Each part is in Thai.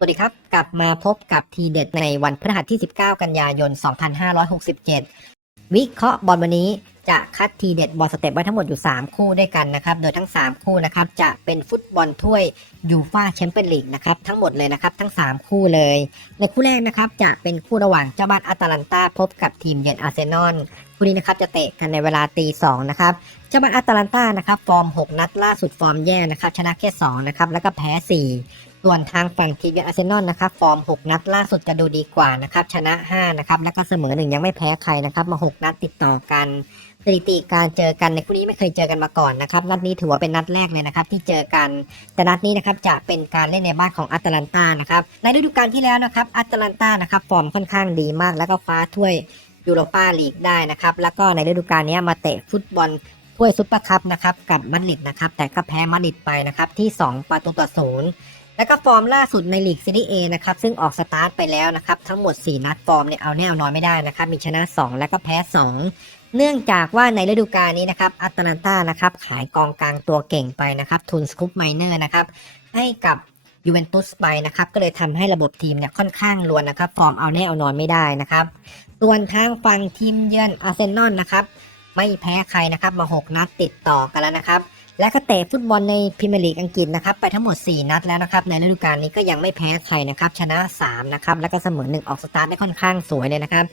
สวัสดีครับ กลับมาพบกับทีเด็ดในวันพฤหัสที่ 19 กันยายน 2567 วิเคราะห์บอลวันนี้จะคัดทีเด็ดบอลสเต็ปไว้ทั้งหมดอยู่ 3 คู่ด้วยกันนะครับ โดยทั้ง 3 คู่นะครับจะเป็นฟุตบอลถ้วยยูฟาแชมเปี้ยนลีกนะครับทั้งหมดเลยนะครับทั้ง 3 คู่เลย ในคู่แรกนะครับจะเป็นคู่ระหว่างเจ้าบ้านอาตาลันตาพบกับทีมเยือนอาร์เซนอลคู่นี้นะครับจะเตะกันในเวลาตีสองนะครับเจ้าบ้านอาตาลันตานะครับฟอร์ม 6 นัดล่าสุดฟอร์มแย่นะครับชนะแค่2นะครับแล้วก็แพ้ 4 ส่วนทางฝั่งทีมเยือนอาร์เซนอลนะครับฟอร์ม 6 นัดล่าสุดจะดูดีกว่านะครับชนะ 5 นะครับแล้วก็เสมอหนึ่งยังไม่แพ้ใครนะครับมา 6 นัดติดต่อกันสถิติการเจอกันในคู่นี้ไม่เคยเจอกันมาก่อนนะครับนัดนี้ถือว่าเป็นนัดแรกเลยนะครับที่เจอกันแต่นัดนี้นะครับจะเป็นการเล่นในบ้านของอาตาลันตานะครับในฤดูกาลที่แล้วนะครับอาตาลันตานะครับฟอร์มค่อนข้างดีมาก แล้วก็คว้าถ้วยยูโรปาลีกได้นะครับแล้วก็ในฤดูกาลนี้มาเตะฟุตบอลถ้วยซุปเปอร์คัพนะครับกับมาดริดนะครับแต่ก็แพ้มาดริดไปนะครับที่ 2 ประตูต่อศูนย์ แล้วก็ฟอร์มล่าสุดในลีกซีรีส์เอนะครับซึ่งออกสตาร์ทไปแล้วนะครับทั้งหมด 4 นัดฟอร์มเนี่ยเอาแน่เอานอนไม่ได้นะครับมีชนะ 2 แล้วก็แพ้ 2 เนื่องจากว่าในฤดูกาลนี้นะครับอัตแลนตานะครับขายกองกลางตัวเก่งไปนะครับทุนสคูปไมเนอร์นะครับให้กับยูเวนตุสไปนะครับก็เลยทำให้ระบบทีมเนี่ยค่อนข้างรวนนะครับฟอร์มเอาแน่เอานอนไม่ได้นะครับส่วนทางฝั่งทีมเยือนอาร์เซนอลนะครับไม่แพ้ใครนะครับมา 6 นัดติดต่อกันแล้วนะครับ และก็เตะฟุตบอลในพรีเมียร์ลีกอังกฤษนะครับไปทั้งหมด 4 นัดแล้วนะครับในฤดูกาลนี้ก็ยังไม่แพ้ใครนะครับชนะ3นะครับแล้วก็เสมอ1ออกสตาร์ทได้ค่อนข้างสวยเลยนะครับ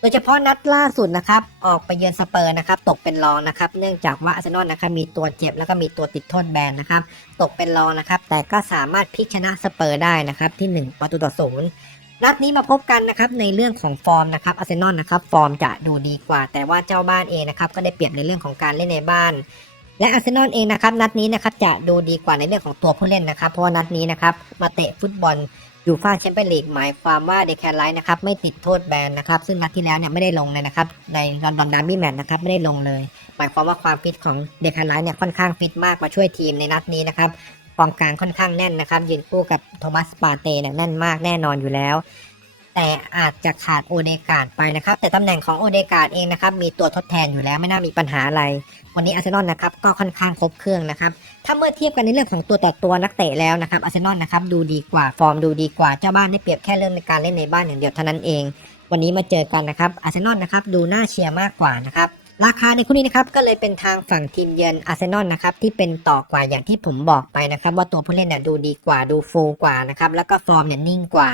โดยเฉพาะนัดล่าสุดนะครับออกไปเยือนสเปอร์นะครับตกเป็นรองนะครับเนื่องจากว่าอาร์เซนอลนะครับมีตัวเจ็บแล้วก็มีตัวติดโทษแบนนะครับตกเป็นรองนะครับแต่ก็สามารถพลิกชนะสเปอร์ได้นะครับที่ 1 ประตูต่อศูนย์นัดนี้มาพบกันนะครับในเรื่องของฟอร์มนะครับอาร์เซนอลนะครับฟอร์มจะดูดีกว่า แต่ว่าเจ้าบ้านเองนะครับก็ได้เปรียบในเรื่องของการเล่นในบ้าน และอาร์เซนอลเองนะครับนัดนี้นะครับจะดูดีกว่าในเรื่องของตัวผู้เล่นนะครับ เพราะว่านัดนี้นะครับมาเตะฟุตบอลยูฟ่าแชมเปี้ยนลีกหมายความว่าเดคแคนไลท์นะครับไม่ติดโทษแบนนะครับ ซึ่งนัดที่แล้วเนี่ยไม่ได้ลงเลยนะครับในลอนดอนดาร์บี้แมตช์นะครับไม่ได้ลงเลย หมายความว่าความฟิตของเดคแคนไลท์เนี่ยค่อนข้างฟิตมากมาช่วยทีมในนัดนี้นะครับกองกลางค่อนข้างแน่นนะครับยืนคู่กับโทมัสปาเต้เนี่ยแน่นมากแน่นอนอยู่แล้ว แต่อาจจะขาดโอเดกาดไปนะครับ แต่ตำแหน่งของโอเดกาดเองนะครับ มีตัวทดแทนอยู่แล้วไม่น่ามีปัญหาอะไร วันนี้อาร์เซนอลนะครับก็ค่อนข้างครบเครื่องนะครับ ถ้าเมื่อเทียบกันในเรื่องของตัวต่อตัวนักเตะแล้วนะครับอาร์เซนอลนะครับดูดีกว่าฟอร์มดูดีกว่าเจ้าบ้านได้เปรียบแค่เรื่องในการเล่นในบ้านอย่างเดียวเท่านั้นเอง วันนี้มาเจอกันนะครับอาร์เซนอลนะครับดูน่าเชียร์มากกว่านะครับราคาในคู่นี้นะครับก็เลยเป็นทางฝั่งทีมเยือนอาร์เซนอลนะครับที่เป็นต่อกว่าอย่างที่ผมบอกไปนะครับ ว่าตัวผู้เล่นเนี่ยดูดีกว่าดูฟูกว่านะครับแล้วก็ฟอร์มเนี่ยนิ่งกว่า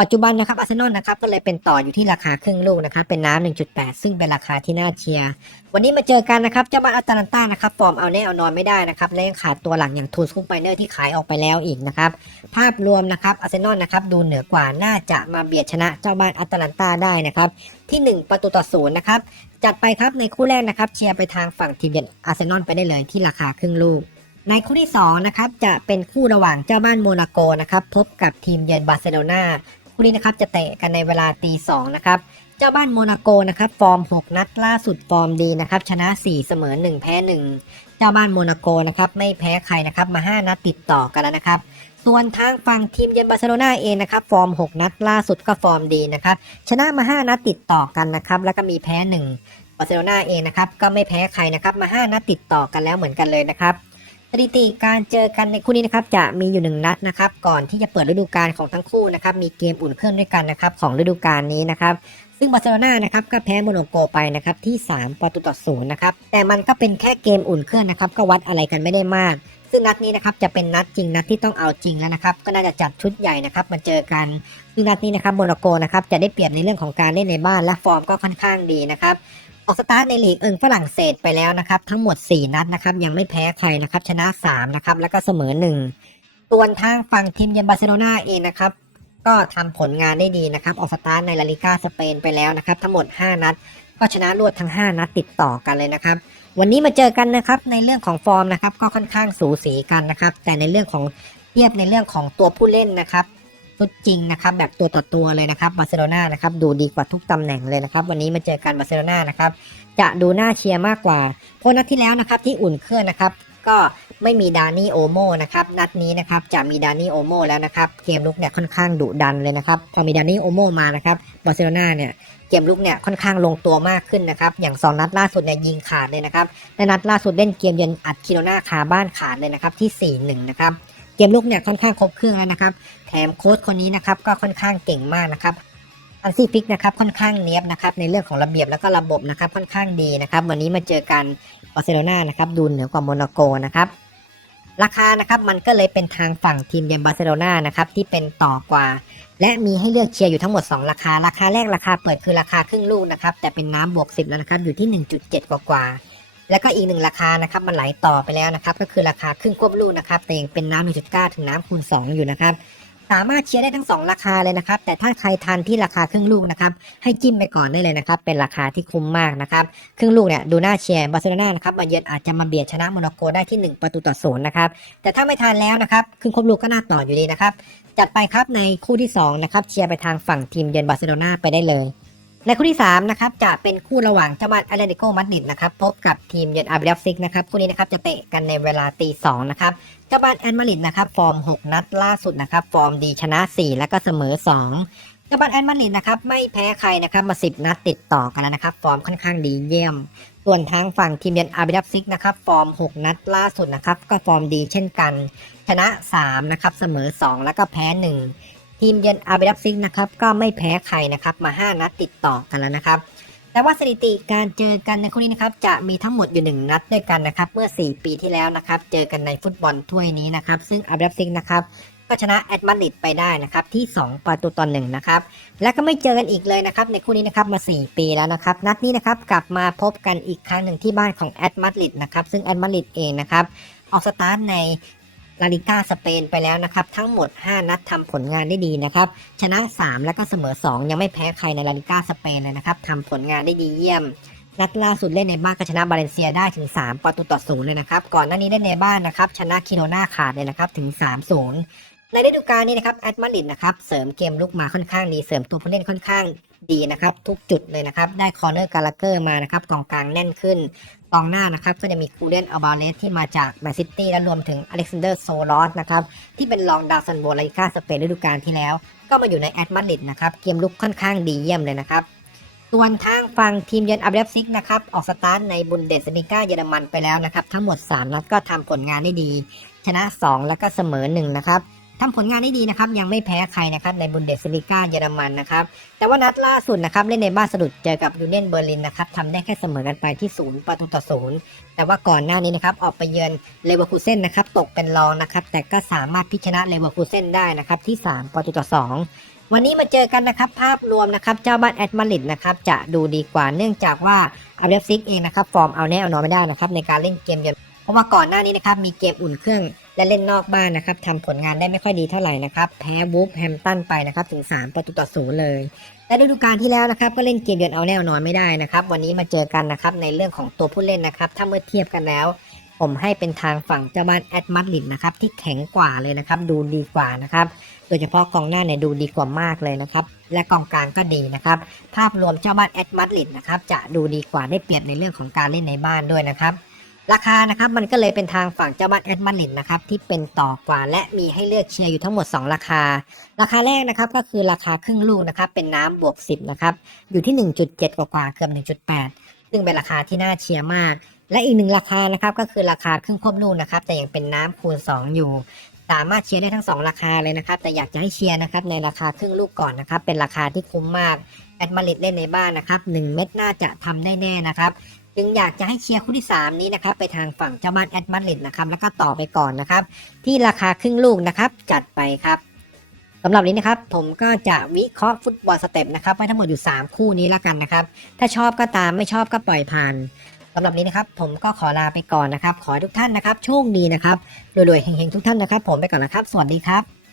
ปัจจุบันนะครับอาร์เซนอลนะครับก็เลยเป็นต่ออยู่ที่ราคาครึ่งลูกนะครับเป็นน้ำ1.8 ซึ่งเป็นราคาที่น่าเชียร์วันนี้มาเจอกันนะครับเจ้าบ้านอัตแลนตานะครับฟอร์มเอาแน่เอานอนไม่ได้นะครับและยังขาดตัวหลักอย่างทูสคุปไมเนอร์ที่ขายออกไปแล้วอีกนะครับภาพรวมนะครับอาร์เซนอลนะครับดูเหนือกว่าน่าจะมาเบียดชนะเจ้าบ้านอัตแลนตาได้นะครับที่ 1 ประตูต่อศูนย์นะครับจัดไปครับในคู่แรกนะครับเชียร์ไปทางฝั่งทีมเยือนอาร์เซนอลไปได้เลยที่ราคาครึ่งลูกในคู่ที่2นะครับจะเป็นคู่ระหว่างเจ้าบ้านโมนาโกนะครับพบกับทีมเยือนบาร์เซโลนา คู่นี้นะครับจะเตะกันในเวลาตีสองนะครับเจ้าบ้านโมนาโกนะครับฟอร์ม 6 นัดล่าสุดฟอร์มดีนะครับชนะ 4 เสมอ 1 แพ้ 1 เจ้าบ้านโมนาโกนะครับไม่แพ้ใครนะครับมา 5 นัดติดต่อกันแล้วนะครับส่วนทางฝั่งทีมเยือนบาร์เซโลนาเองนะครับฟอร์ม 6 นัดล่าสุดก็ฟอร์มดีนะครับชนะมา 5 นัดติดต่อกันนะครับแล้วก็มีแพ้ 1บาร์เซโลนาเองนะครับก็ไม่แพ้ใครนะครับมา 5 นัดติดต่อกันแล้วเหมือนกันเลยนะครับ สถิติการเจอกันในคู่นี้นะครับจะมีอยู่หนึ่งนัดนะครับ ก่อนที่จะเปิดฤดูกาลของทั้งคู่นะครับมีเกมอุ่นเครื่องด้วยกันนะครับของฤดูกาลนี้นะครับซึ่งบาร์เซโลนานะครับก็แพ้โมโนโกไปนะครับที่ 3 ประตูต่อศูนย์นะครับแต่มันก็เป็นแค่เกมอุ่นเครื่องนะครับก็วัดอะไรกันไม่ได้มาก ซึ่งนัดนี้นะครับจะเป็นนัดจริงนัดที่ต้องเอาจริงแล้วนะครับก็น่าจะจัดชุดใหญ่นะครับมาเจอกันซึ่งนัดนี้นะครับโมโนโกนะครับจะได้เปรียบในเรื่องของการเล่นในบ้านและฟอร์มก็ค่อนข้างดีนะครับ ออกสตาร์ทในลีกเอิงฝรั่งเศสไปแล้วนะครับ ทั้งหมด 4 นัดนะครับ ยังไม่แพ้ใครนะครับ ชนะ 3 นะครับ แล้วก็เสมอ 1 ส่วนทางฝั่งทีมเยือนบาร์เซโลนาเองนะครับ ก็ทำผลงานได้ดีนะครับ ออกสตาร์ทในลาลิกาสเปนไปแล้วนะครับ ทั้งหมด 5 นัด ก็ชนะรวดทั้ง 5 นัดติดต่อกันเลยนะครับ วันนี้มาเจอกันนะครับในเรื่องของฟอร์มนะครับ ก็ค่อนข้างสูสีกันนะครับ แต่ในเรื่องของเทียบในเรื่องของตัวผู้เล่นนะครับ ชุดจริงนะครับแบบตัวต่อตัวเลยนะครับบาร์เซโลนานะครับดูดีกว่าทุกตำแหน่งเลยนะครับวันนี้มาเจอกันบาร์เซโลนานะครับจะดูน่าเชียร์มากกว่าเพราะนัดที่แล้วนะครับที่อุ่นเครื่องนะครับก็ไม่มีดานี่โอโมนะครับนัดนี้นะครับจะมีดานี่โอโมแล้วนะครับเกมลุกเนี่ยค่อนข้างดุดันเลยนะครับพอมีดานี่โอโมมานะครับบาร์เซโลนาเนี่ยเกมลุกเนี่ยค่อนข้างลงตัวมากขึ้นนะครับอย่าง2นัดล่าสุดเนี่ยยิงขาดเลยนะครับและนัดล่าสุดเล่นเกมเยือนอัดคิโรนาคาบ้านขาดเลยนะครับที่4-1นะครับ เกมลุกเนี่ยค่อนข้างครบเครื่องแล้วนะครับ แถมโค้ชคนนี้นะครับก็ค่อนข้างเก่งมากนะครับอันซี่ฟิกนะครับค่อนข้างเนี้ยบนะครับในเรื่องของระเบียบแล้วก็ระบบนะครับค่อนข้างดีนะครับ วันนี้มาเจอกันบาร์เซโลนานะครับดูเหนือกว่าโมนาโกนะครับราคานะครับมันก็เลยเป็นทางฝั่งทีมเยมบาร์เซโลนานะครับที่เป็นต่อกว่า และมีให้เลือกเชียร์อยู่ทั้งหมด 2 ราคา ราคาแรกราคาเปิดคือราคาครึ่งลูกนะครับแต่เป็นน้ำบวก10แล้วนะครับอยู่ที่ 1.7 กว่ากว่า แล้วก็อีกหนึ่งราคานะครับมันไหลต่อไปแล้วนะครับก็คือราคาครึ่งควบลูกนะครับแต่ยังเป็นน้ำ1.9ถึงน้ำคูณ2อยู่นะครับสามารถเชียร์ได้ทั้ง 2 ราคาเลยนะครับ แต่ถ้าใครทันที่ราคาครึ่งลูกนะครับ ให้จิ้มไปก่อนได้เลยนะครับ เป็นราคาที่คุ้มมากนะครับ ครึ่งลูกเนี่ยดูน่าเชียร์บาร์เซโลนานะครับมาเยือนอาจจะมาเบียดชนะโมนาโกได้ที่ 1 ประตูต่อศูนย์นะครับ แต่ถ้าไม่ทานแล้วนะครับ ครึ่งครบลูกก็น่าต่ออยู่ดีนะครับ จัดไปครับในคู่ที่2นะครับ เชียร์ไปทางฝั่งทีมเยือนบาร์เซโลนาไปได้เลย ในคู่ที่3นะครับจะเป็นคู่ระหว่างเจ้าบ้านแอตเลติโกมาดริดนะครับพบกับทีมเยือนอาร์เบลซิกนะครับคู่นี้นะครับจะเตะกันในเวลาตีสองนะครับเจ้าบ้านแอตมาดริดนะครับฟอร์ม 6 นัดล่าสุดนะครับฟอร์มดีชนะ 4 แล้วก็เสมอ 2 เจ้าบ้านแอตมาดริดนะครับไม่แพ้ใครนะครับมา 10 นัดติดต่อกันแล้วนะครับฟอร์มค่อนข้างดีเยี่ยม ส่วนทางฝั่งทีมเยือนอาร์เบลซิกนะครับฟอร์ม 6 นัดล่าสุดนะครับก็ฟอร์มดีเช่นกัน ชนะ3นะครับเสมอ 2 แล้วก็แพ้ 1 ทีมเยือนอาร์เบลซิกนะครับก็ไม่แพ้ใครนะครับมา 5 นัดติดต่อกันแล้วนะครับแต่ว่าสถิติการเจอกันในคู่นี้นะครับจะมีทั้งหมดอยู่ 1 นัดด้วยกันนะครับเมื่อ 4 ปีที่แล้วนะครับเจอกันในฟุตบอลถ้วยนี้นะครับซึ่งอาร์เบลซิกนะครับก็ชนะแอตมาดริดไปได้นะครับที่ 2 ประตูต่อหนึ่งนะครับและก็ไม่เจอกันอีกเลยนะครับในคู่นี้นะครับมา 4 ปีแล้วนะครับนัดนี้นะครับกลับมาพบกันอีกครั้งหนึ่งที่บ้านของแอตมาดริดนะครับซึ่งแอตมาดริดเองนะครับออกสตาร์ทใน ลาลิก้าสเปนไปแล้วนะครับทั้งหมด 5 นัดทำผลงานได้ดีนะครับชนะ 3 แล้วก็เสมอ 2 ยังไม่แพ้ใครในลาลิก้าสเปนเลยนะครับทำผลงานได้ดีเยี่ยมนัดล่าสุดเล่นในบ้านก็ชนะบาเลนเซียได้ถึง 3 ประตูต่อศูนย์เลยนะครับ ก่อนหน้านี้เล่นในบ้านนะครับ ชนะคิโนนาขาดเลยนะครับถึง 3-0 ในฤดูกาลนี้นะครับแอตมาดริดนะครับ เสริมเกมลุกมาค่อนข้างดี เสริมตัวผู้เล่นค่อนข้าง ดีนะครับ ทุกจุดเลยนะครับ ได้คอร์เนอร์กาลาเกอร์มานะครับกองกลางแน่นขึ้นกองหน้านะครับ ก็จะมีคูเดนอัลบาเลสที่มาจากแมนซิตี้และรวมถึงอเล็กซานเดอร์โซลอสนะครับ ที่เป็นรองดาวซันโบลาลิก้าสเปนฤดูกาลที่แล้ว ก็มาอยู่ในแอตมาดริดนะครับ เกมลุกค่อนข้างดีเยี่ยมเลยนะครับส่วนทางฝั่งทีมเยือนอับเดฟซิกนะครับ ออกสตาร์ทในบุนเดสลิก้าเยอรมันไปแล้วนะครับ ทั้งหมด 3 นัดก็ทำผลงานได้ดี ชนะ 2 แล้วก็เสมอ 1 นะครับ ทำผลงานได้ดีนะครับ ยังไม่แพ้ใครนะครับในบุนเดสลิก้าเยอรมันนะครับแต่ว่านัดล่าสุดนะครับเล่นในบ้านสะดุดเจอกับยูเนียนเบอร์ลินนะครับทำได้แค่เสมอกันไปที่0ประตูต่อศูนย์แต่ว่าก่อนหน้านี้นะครับออกไปเยือนเลเวอร์คูเซนนะครับตกเป็นรองนะครับแต่ก็สามารถพิชนะเลเวอร์คูเซนได้นะครับที่ 3 ประตูต่อ 2 วันนี้มาเจอกันนะครับภาพรวมนะครับเจ้าบ้านแอตมาดริดนะครับจะดูดีกว่าเนื่องจากว่าอับเดฟซิกเองนะครับฟอร์มเอาแน่เอานอนไม่ได้นะครับในการเล่นเกมเยือนเพราะว่าก่อนหน้านี้นะครับมีเกมอุ่นเครื่อง และเล่นนอกบ้านนะครับทำผลงานได้ไม่ค่อยดีเท่าไหร่นะครับ แพ้วูฟแฮมตันไปนะครับถึง 3 ประตูต่อศูนย์เลย และฤดูกาลที่แล้วนะครับก็เล่นเกมเยือนเอาแน่นอนไม่ได้นะครับ วันนี้มาเจอกันนะครับในเรื่องของตัวผู้เล่นนะครับ ถ้าเมื่อเทียบกันแล้ว ผมให้เป็นทางฝั่งเจ้าบ้านแอดมาดริดนะครับที่แข็งกว่าเลยนะครับ ดูดีกว่านะครับโดยเฉพาะกองหน้าเนี่ยดูดีกว่ามากเลยนะครับ และกองกลางก็ดีนะครับ ภาพรวมเจ้าบ้านแอดมาดริดนะครับจะดูดีกว่าได้เปรียบในเรื่องของการเล่นในบ้านด้วยนะครับ ราคานะครับมันก็เลยเป็นทางฝั่งเจ้าบ้านแอดมาดริดนะครับที่เป็นต่อกว่าและมีให้เลือกเชียร์อยู่ทั้งหมด 2 ราคา ราคาแรกนะครับก็คือราคาครึ่งลูกนะครับเป็นน้ำบวก 10นะครับอยู่ที่ 1.7 กว่าๆเกือบ1.8 ซึ่งเป็นราคาที่น่าเชียร์มาก และอีกหนึ่งราคานะครับก็คือราคาครึ่งควบลูกนะครับแต่ยังเป็นน้ำคูณ 2 อยู่ สามารถเชียร์ได้ทั้ง 2 ราคาเลยนะครับแต่อยากจะให้เชียร์นะครับในราคาครึ่งลูกก่อนนะครับเป็นราคาที่คุ้มมากแอดมาริดเล่นในบ้านนะครับ1เม็ดน่าจะทำได้แน่นะครับ จึงอยากจะให้เชียร์คู่ที่ 3 นี้นะครับไปทางฝั่งเจ้าบ้านแอดมาริดนะครับแล้วก็ต่อไปก่อนนะครับ ที่ราคาครึ่งลูกนะครับ จัดไปครับสำหรับนี้นะครับผมก็จะวิเคราะห์ฟุตบอลสเต็ปนะครับไว้ทั้งหมดอยู่ 3 คู่นี้แล้วกันนะครับ ถ้าชอบก็ตามไม่ชอบก็ปล่อยผ่านสำหรับนี้นะครับ ผมก็ขอลาไปก่อนนะครับ ขอทุกท่านนะครับ โชคดีนะครับรวยๆเฮงๆทุกท่านนะครับ ผมไปก่อนนะครับ สวัสดีครับ